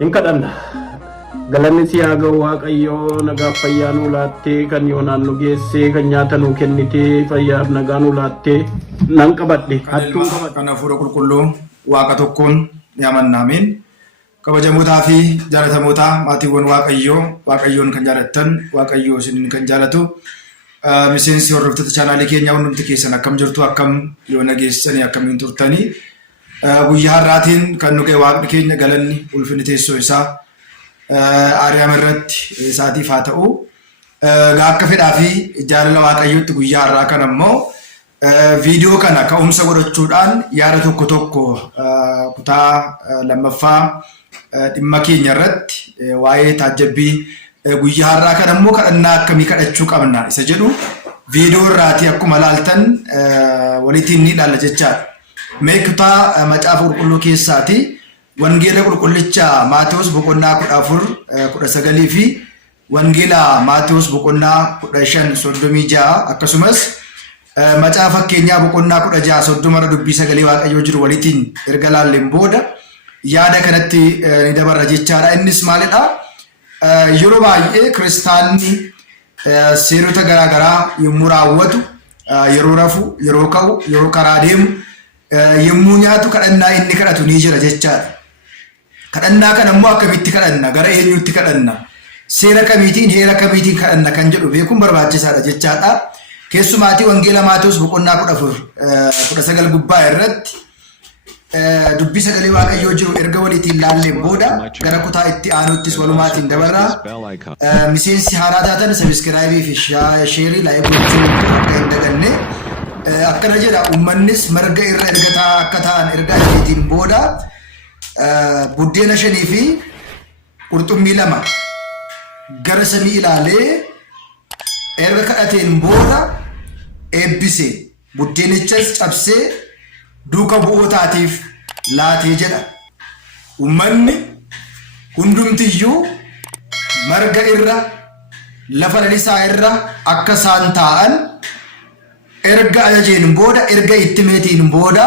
Inkadanda galanni si haa ga'u Waaqayyoo nagaa fayyaa nuu laattee kan yoonaan nu geessee kan nyaata nuu kennitee fayyaaf nagaa nuu laattee nan qabadhe hattuun qabadhe. Kan hafuura qulqulluu Waaqa tokkoon yaamannaamin kabajamootaa fi jaalatamootaa maatiiwwan Waaqayyoon kan jaalattan Waaqayyoo isin kan jaalatu miseensi hordoftoota chaanaalii keenyaa hundumti keessan akkam jirtu akkam yoo nageessanii akkamiin turtanii guyyaa har'aatiin kan nu ga'e Waaqni keenya galanni ulfinni teessoo isaa Aariyaam irratti isaatiif haa ta'u. Akka fedhaa fi jaalala Waaqayyootti guyyaa har'aa kana immoo viidiyoo kana ka'umsa godhachuudhaan yaada tokko kutaa lammaffaa dhimma keenya irratti waa'ee taajjabbii guyyaa har'aa kana immoo kadhannaa akkamii kadhachuu qabna isa jedhu viidiyoo irraati akkuma ilaaltan walitti ni ilaalla jechaadha. Mee kutaa macaafa qulqulluu keessaati wangeela qulqullicha Maatewos boqonnaa 14:19 fi wangeela Maatewos boqonnaa 15:36 akkasumas macaafa keenyaa boqonnaa 16:30 dubbii sagalee Waaqayyoo jiru walitiin erga laalleen booda yaada kanatti ni dabarra jechaadha. Innis maalidha? Yeroo baay'ee kiristaanni seerota garaagaraa yommuu raawwatu yeroo rafu, yeroo ka'u, yeroo karaa deemu yommuu nyaatu kadhannaa inni kadhatu ni jira jechaadha. Kadhannaa kana immoo akkamitti kadhanna? Gara eenyutti kadhanna? Seera kamiitiin, heera kamiitiin kadhanna kan jedhu beekuun barbaachisaadha jechaadha. Keessumaatii wangeela Maatewos boqonnaa 14:19 gubbaa irratti dubbii sagalee Waaqayyoo jiru erga walitiin laalleen booda gara kutaa itti aanuttis walumaatiin dabarraa. Miseensi haaraa taatan sabiskiraayibii fi sheerii laayik gochuu akka hin daganne. Akkana jedha uummannis marga irra erga akka ta'an erga isheetiin booda buddeena 5 fi qurxummii 2 gara samii ilaalee erga kadhateen booda eebbisee buddeenichas cabsee duuka bu'ootaatiif laatee jedha. Uummanni hundumtiyyuu marga irra lafa lalisaa irra akka isaan taa'an erga ajajeen booda erga itti meetiin booda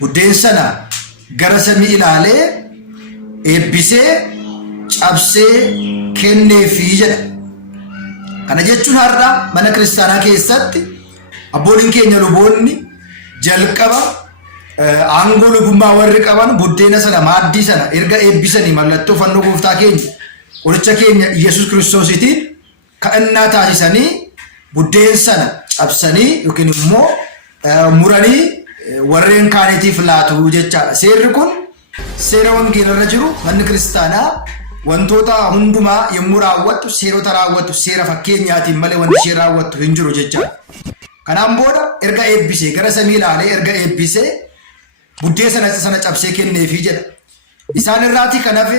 buddeen sana gara samii ilaalee eebbisee cabsee kenneefii jedha. Kana jechuun har'a mana kiristaanaa keessatti abbooliin keenya luboonni jalqaba aangoo lubummaa warri qaban buddeena sana maaddii sana erga eebbisanii mallattoo fannoo gooftaa keenya qoricha keenya Yesuus Kiristoositiin kadhannaa taasisanii buddeen sana cabsanii yookiin immoo muranii warreen kaaniitiif laatu jechaadha. Seerri kun seera wangeelarra jiru manni kiristaanaa wantoota hundumaa yommuu raawwattu seerota raawwattu seera fakkeenyaatiin malee wanti ishee raawwattu hin jiru jechaadha. Kanaan booda erga eebbisee gara samii ilaalee erga eebbisee buddeen sana cabsee kenneefii jedha. Isaan irraatii kan hafe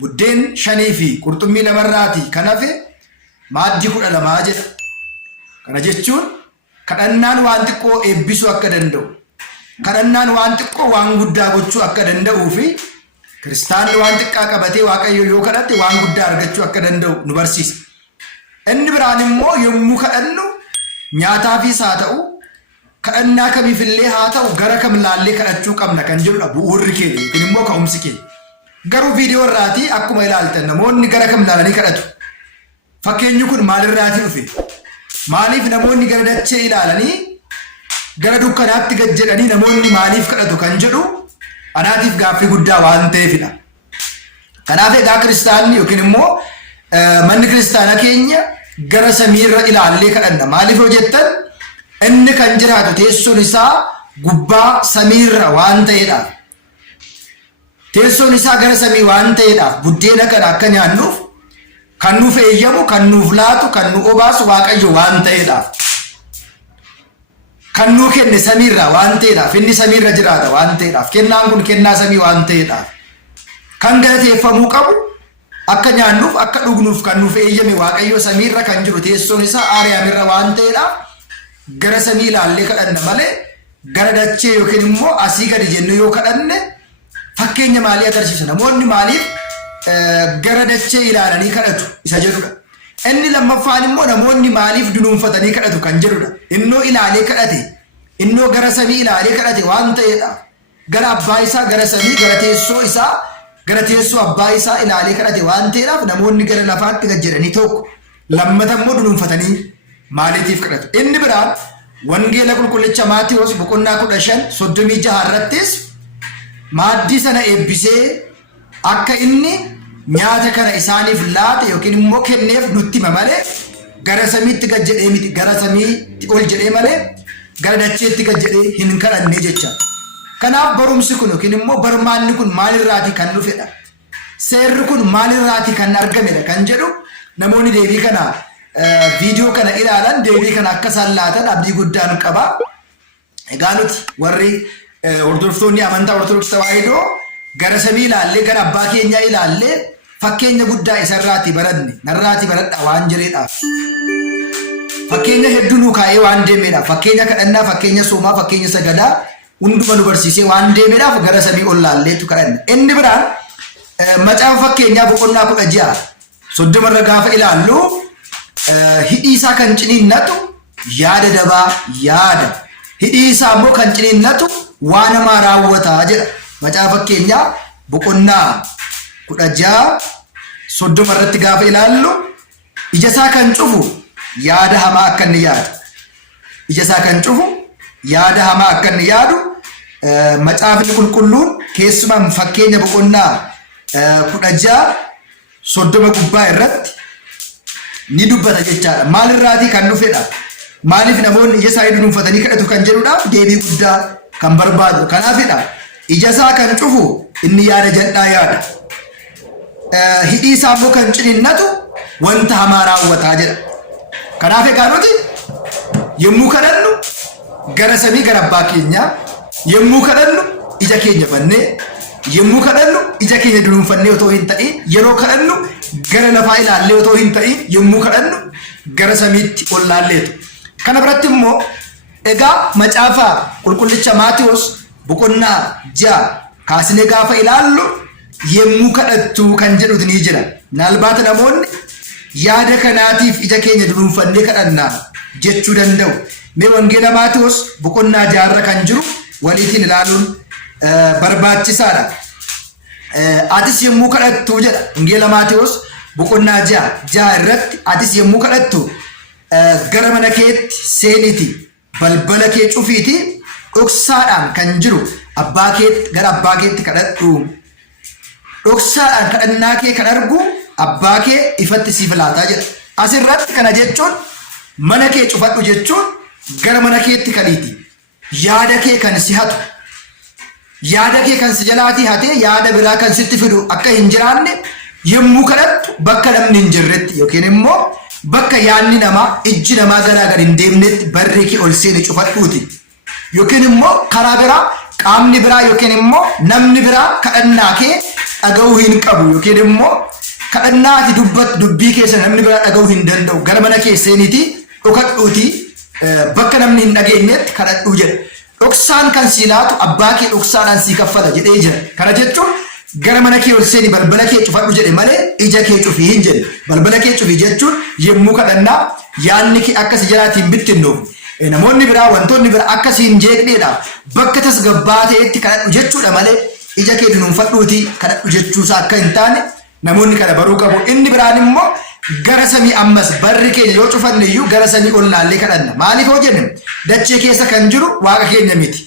buddeen 5 fi qurxummii 2 irraatii kan hafe maaddii 12 jedha. Kana jechuun kadhannaan waan xiqqoo eebbisuu akka danda'u, kadhannaan waan xiqqoo waan guddaa gochuu akka danda'uu fi kiristaanni waan xiqqaa qabatee Waaqayyo yoo kadhatte waan guddaa argachuu akka danda'u nu barsiisa. Inni biraan immoo yommuu kadhannu nyaataafis haa ta'u, kadhannaa kamiifillee haa ta'u gara kam laallee kadhachuu qabna kan jedhudha bu'uurri keenya yookiin immoo ka'umsi keenya. Garuu viidiyoo irraatii akkuma ilaaltan namoonni gara kam laalanii kadhatu. Fakkeenyi kun maalirraatii dhufe? Maaliif namoonni gara dachee ilaalanii gara dukkanaatti gad jedhanii namoonni maaliif kadhatu kan jedhu anaatiif gaaffii guddaa waan ta'eefidha. Kanaaf egaa kiristaanni yookiin immoo manni kiristaanaa keenya gara samiirra ilaallee kadhanna. Maaliif yoo jettan inni kan jiraatu teessoon isaa gubbaa samiirra waan ta'eedhaaf. Teessoon isaa gara samii waan ta'eedhaaf buddeena kana akka nyaannuuf kan nuuf eeyyamu, kan nuuf laatu, kan nu obaasu Waaqayyo waan ta'eedhaaf. Kan nuu kenne samiirra waan ta'eedhaaf, inni samiirra jiraata waan ta'eedhaaf, kennaan kun kennaa samii waan ta'eedhaaf. Kan galateeffamuu qabu akka nyaannuuf, akka dhugnuuf kan nuuf eeyyame Waaqayyo samiirra kan jiru teessoon isaa Aariyaamirra waan ta'eedhaaf gara samii ilaallee kadhanna malee gara dachee yookiin immoo asii gadi jennee yoo kadhanne fakkeenya maalii agarsiisa? Namoonni maaliif gara dachee ilaalanii kadhatu isa jedhudha. Inni lammaffaan immoo namoonni maaliif dunuunfatanii kadhatu kan jedhudha. Innoo ilaalee kadhate, innoo gara samii ilaalee kadhate waan ta'eedha. Gara abbaa isaa, gara samii, gara teessoo isaa, gara teessoo abbaa isaa ilaalee kadhate waan ta'eedhaaf namoonni gara lafaatti gad jedhanii tokko. Lammata immoo dunuunfatanii maaliitiif kadhatu. Inni biraan wangeela qulqullicha Maatiyos boqonnaa 15:36 irrattis maaddii sana eebbisee akka inni nyaata kana isaaniif laate yookiin immoo kenneef nutti hima malee gara samiitti gad jedhee miti, gara samiitti ol jedhee malee gara dacheetti gad jedhee hin kadhanne jecha. Kanaaf barumsi kun yookiin immoo barmaanni kun maalirraati kan dhufedha? Seerri kun maalirraati kan argamedha kan jedhu namoonni deebii kana viidiyoo kana ilaalan deebii kana akka isaan laatan abdii guddaan qaba. Egaa nuti warri hordoftoonni amantaa Ortodoksii Tawaahidoo gara samii ilaallee gara abbaa keenyaa ilaallee fakkeenya guddaa isarraati baranne narraati baradha waan jireedhaaf. Fakkeenya hedduu nu kaa'ee waan deemedhaaf fakkeenya kadhannaa, fakkeenya soomaa, fakkeenya sagadaa hunduma nu barsiisee waan deemedhaaf gara samii ol laalleetu kadhanna. Inni biraan macaafa fakkeenyaa boqonnaa 16 irra gaafa ilaallu hidhii isaa kan ciniinnatu yaada dabaa yaada. Hidhii isaa immoo kan ciniinnatu waan namaa raawwataa jedha. Macaafa fakkeenyaa boqonnaa 16:30 irratti gaafa ilaallu ija isaa kan cufu yaada hamaa akka inni yaadu. Ija isaa kan cufu yaada hamaa akka inni yaadu macaafni qulqulluun keessumaan fakkeenya boqonnaa 16:30 gubbaa irratti ni dubbata jechaadha. Maalirraatii kan dhufedha? Maaliif namoonni ija isaanii dunuunfatanii kadhatu kan jedhuudhaaf deebii guddaa kan barbaadu. Kanaafidha ija isaa kan cufu inni yaada jal'aa yaada. Hidhii isaa immoo kan ciniinnatu wanta hamaa raawwataa jedha. Kanaaf egaa nuti yommuu kadhannu gara samii gara abbaa keenyaa, yommuu kadhannu ija keenya bannee, yommuu kadhannu ija keenya dunuunfannee otoo hin ta'in, yeroo kadhannu gara lafaa ilaallee otoo hin ta'in, yommuu kadhannu gara samiitti ol laalleetu. Kana biratti immoo egaa macaafa qulqullicha Maatiyos boqonnaa 6 kaasnee gaafa ilaallu yommuu kadhattu kan jedhutu ni jira. Naalbaata namoonni yaada kanaatiif ija keenya dunuunfannee kadhannaa jechuu danda'u. Mee wangeela Maatiyos boqonnaa 6 kan jiru waliitiin ilaaluun barbaachisaadha. Atis yommuu kadhattu jedha wangeela Maatiyos boqonnaa 6 irratti atis yommuu kadhattu gara mana keetti seeniiti balbala kee cufiiti dhoksaadhaan kan jiru abbaa keetti gara abbaa keetti kadhadhu. Dhoksaadhaan kadhannaa kee kan argu abbaa kee ifatti siif laataa jedha. Asirratti kana jechuun mana kee cufadhu jechuun gara mana keetti kadhiiti. Yaada kee kan si hatu, yaada kee kan si jalaatii hatee yaada biraa kan sitti fidu akka hin jiraanne yommuu kadhattu bakka namni hin jirretti yookiin immoo bakka yaadni namaa ijji namaa garaa gad hin deemnetti barree kee ol seeni cufadhuuti. Yookiin immoo karaa biraa qaamni biraa yookiin immoo namni biraa kadhannaa kee dhaga'uu hin qabu yookiin immoo kadhannaa ati dubbii keessa namni biraa dhaga'uu hin danda'u. Gara mana kee seeniiti dhokadhuuti bakka namni hin dhageenyetti kadhadhuu jedha. Dhoksaan kan si laatu abbaa kee dhoksaadhaan si kaffala jedhee jira. Kana jechuun gara mana kee ol seeni balbala kee cufadhu jedhe malee ija kee cufii hin jedhe. Balbala kee cufii jechuun yommuu kadhannaa yaadni kee akka si jalaatii hin bittinnuuf. Namoonni biraa wantoonni biraa akka si hin jeeqneedha bakka tasgabbaa ta'etti kadhadhu jechuudha malee ija kee dunuunfadhuuti kadhadhu jechuusaa akka hin taane namoonni kana baruu qabu. Inni biraan immoo gara samii ammas barri keenya yoo cufanne iyyuu gara samii ol laallee kadhanna. Maaliif yoo jenne dachee keessa kan jiru waaqa keenya miti.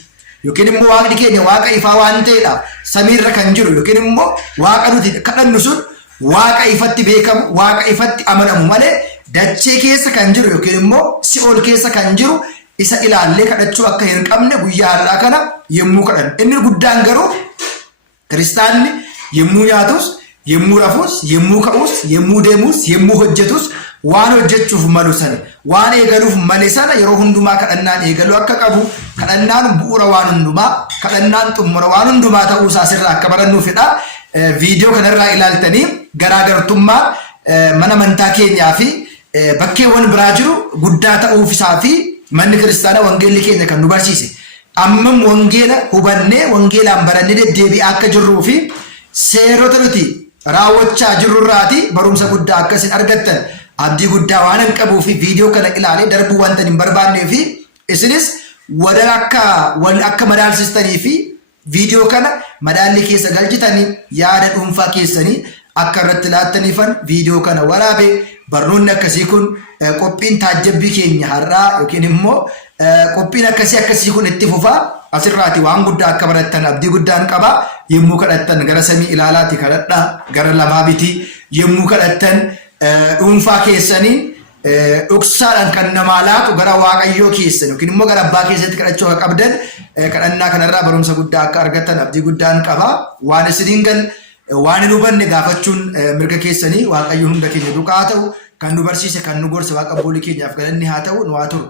Yookiin immoo waaqni keenya waaqa ifaa waan ta'eedha samiirra kan jiru yookiin immoo waaqa nuti kadhannu sun waaqa ifatti beekamu, waaqa ifatti amanamu malee dachee keessa kan jiru yookiin immoo si'ool keessa kan jiru isa ilaallee kadhachuu akka hin qabne guyyaa har'aa kana yommuu kadhannu. Inni guddaan garuu kiristaanni yommuu nyaatus, yommuu rafus, yommuu ka'us, yommuu deemus, yommuu hojjetus waan hojjechuuf malu sana, waan eegaluuf male sana yeroo hundumaa kadhannaan eegaluu akka qabu, kadhannaan bu'uura waan hundumaa, kadhannaan xumura waan hundumaa ta'uu isaa sirraa akka barannuufidha. Viidiyoo kanarraa ilaaltanii garaagartummaa mana amantaa keenyaa fi bakkeewwan biraa jiru guddaa ta'uuf isaa fi manni kiristaanaa wangeelli keenya kan nu barsiise. Ammam wangeela hubannee wangeelaan barannee deddeebi'aa akka jirruu fi seerota nuti raawwachaa jirrurraati barumsa guddaa akkasiin argattan abdii guddaa waan hin qabuu fi viidiyoo kana ilaalee darbuu wanta hin barbaannee fi isinis wada akka madaalsistanii fi viidiyoo kana madaalli keessa galchitanii yaada dhuunfaa keessanii akka irratti laattaniifan viidiyoo kana waraabee barnoonni akkasii kun qophiin taajjabbii keenya har'aa yookiin immoo qophiin akkasii kun itti fufaa asirraati waan guddaa akka barattan abdii guddaan qaba. Yemmuu kadhattan gara samii ilaalaati kadhadhaa gara lamaa biti yemmuu kadhattan dhuunfaa keessanii dhoksaadhaan kan namaa laatu gara waaqayyoo keessan yookiin immoo gara abbaa keessatti kadhachuu akka qabdan kadhannaa kanarraa barumsa guddaa akka argattan abdii guddaan qaba. Waan isiniin gal waan hin hubanne gaafachuun mirga keessanii waaqayyo hunda keenya duukaa haa ta'u kan nu barsiise kan nu gorse waaqa boolii keenyaaf galanni haa ta'u nu haa turu.